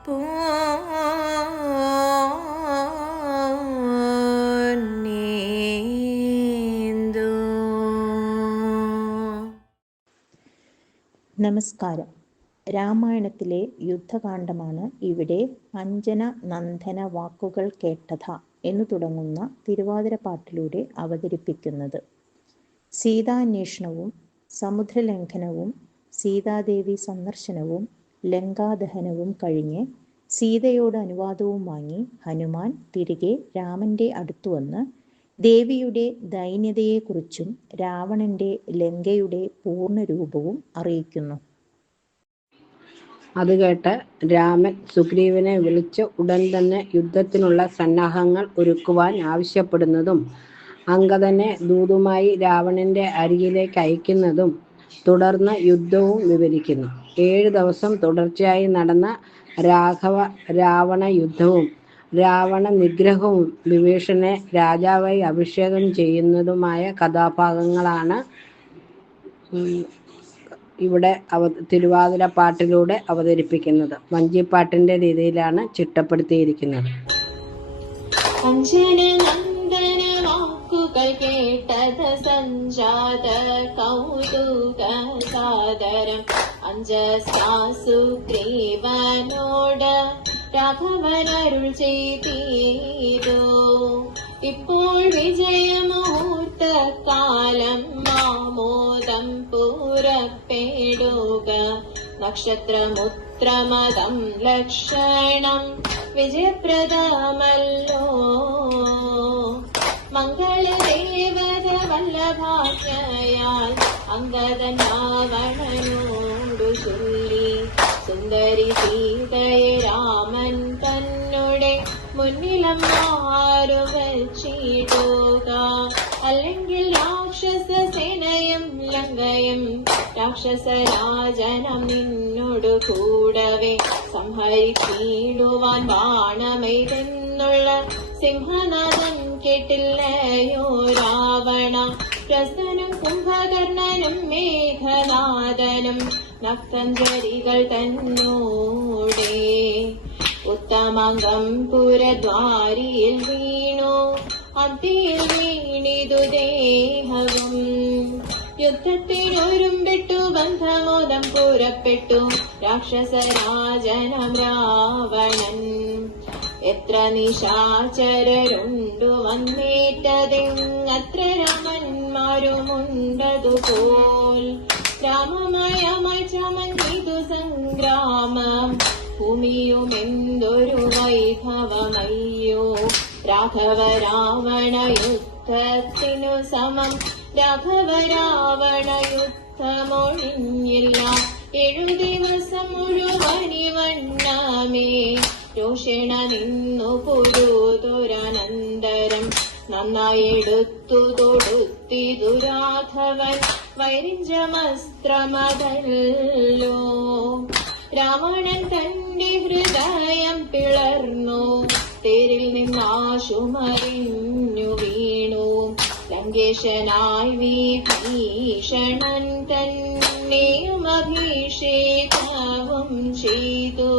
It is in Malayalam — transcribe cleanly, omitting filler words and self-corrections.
നമസ്കാരം. രാമായണത്തിലെ യുദ്ധകാന്ഡമാണ് ഇവിടെ അഞ്ജന നന്ദന വാക്കുകൾ കേട്ടഥ എന്നു തുടങ്ങുന്ന തിരുവാതിരപ്പാട്ടിലൂടെ അവതരിപ്പിക്കുന്നത്. സീതാന്വേഷണവും സമുദ്രലംഘനവും സീതാദേവി സന്ദർശനവും ലങ്കാദഹനവും കഴിഞ്ഞ് സീതയോട് അനുവാദവും വാങ്ങി ഹനുമാൻ തിരികെ രാമന്റെ അടുത്തുവന്ന് ദേവിയുടെ ദൈന്യതയെക്കുറിച്ചും രാവണന്റെ ലങ്കയുടെ പൂർണ്ണരൂപവും അറിയിക്കുന്നു. അത് കേട്ട് രാമൻ സുഗ്രീവനെ വിളിച്ച് ഉടൻ തന്നെ യുദ്ധത്തിനുള്ള സന്നാഹങ്ങൾ ഒരുക്കുവാൻ ആവശ്യപ്പെടുന്നതും അംഗദനെ ദൂതുമായി രാവണന്റെ അരികിലേക്ക് അയക്കുന്നതും തുടർന്ന് യുദ്ധവും വിവരിക്കുന്നു. 7 ദിവസം തുടർച്ചയായി നടന്ന രാവണ യുദ്ധവും രാവണ നിഗ്രഹവും വിഭീഷണനെ രാജാവായി അഭിഷേകം ചെയ്യുന്നതുമായ കഥാഭാഗങ്ങളാണ് ഇവിടെ തിരുവാതിരപ്പാട്ടിലൂടെ അവതരിപ്പിക്കുന്നത്. വഞ്ചിപ്പാട്ടിന്റെ രീതിയിലാണ് ചിട്ടപ്പെടുത്തിയിരിക്കുന്നത്. വാക്കുകൾ കേട്ടത് സഞ്ജാത കൗതുക സാദരം സുഗ്രീവനോട് രാഘവനരുൾ ചെയ്തീരു. ഇപ്പോൾ വിജയമുഹൂർത്ത കാലം മാമോദം പുറപ്പെടുക. നക്ഷത്രമുത്രമതം ലക്ഷണം വിജയപ്രദമല്ലോ. മംഗളദേവത വല്ലഭാജ്ഞയാൽ അംഗദൻ രാവണനോടു ചൊല്ലി സുന്ദരി സീതയെ രാമൻ തന്നുടെ മുന്നിലമ്മാരു വച്ചിടുക. അല്ലെങ്കിൽ രാക്ഷസ സേനയും ലങ്കയും രാക്ഷസരാജനം നിന്നോടു കൂടവേ സംഹരിച്ചിടുവാൻ ബാണമെന്നുള്ള സിംഹനാഥൻ കേട്ടില്ലയോ രാവണ. പ്രസനും കുംഭകർണനും മേഘനാഥനും നക്തഞ്ജരികൾ തന്നോടെ ഉത്തമംഗം പുരദ്വാരിയിൽ വീണു. അതിൽ വീണിതു ദേഹവും യുദ്ധത്തിനൊരുമ്പെട്ടു ബന്ധമോദം പുറപ്പെട്ടു രാക്ഷസരാജനം രാവണൻ. എത്ര നിശാചരരുണ്ടു വന്നേറ്റതെങ്ങത്ര രാമന്മാരുമുണ്ടതുപോൽ. രാമമയമായി ചമഞ്ഞിതു സംഗ്രാമം ഭൂമിയുമെന്തൊരു വൈഭവമയ്യോ. രാഘവ രാവണ യുദ്ധത്തിനു സമം രാഘവ രാവണ യുദ്ധമൊഴിഞ്ഞില്ല. 7 ദിവസം മുഴുവനിവണ്ണമേ രോഷേണ നിന്നു പുരുതുരനന്തരം നന്നായെടുത്തു തൊടുത്തിതു രാഘവൻ വൈരിഞ്ചമസ്ത്രമതല്ലോ. രാവണൻ തന്റെ ഹൃദയം പിളർന്നു തേരിൽ നിന്നാശുമറിഞ്ഞു വീണു. ലങ്കേശനായി വിഭീഷണൻ തന്നെയും അഭിഷേകവും ചെയ്തു.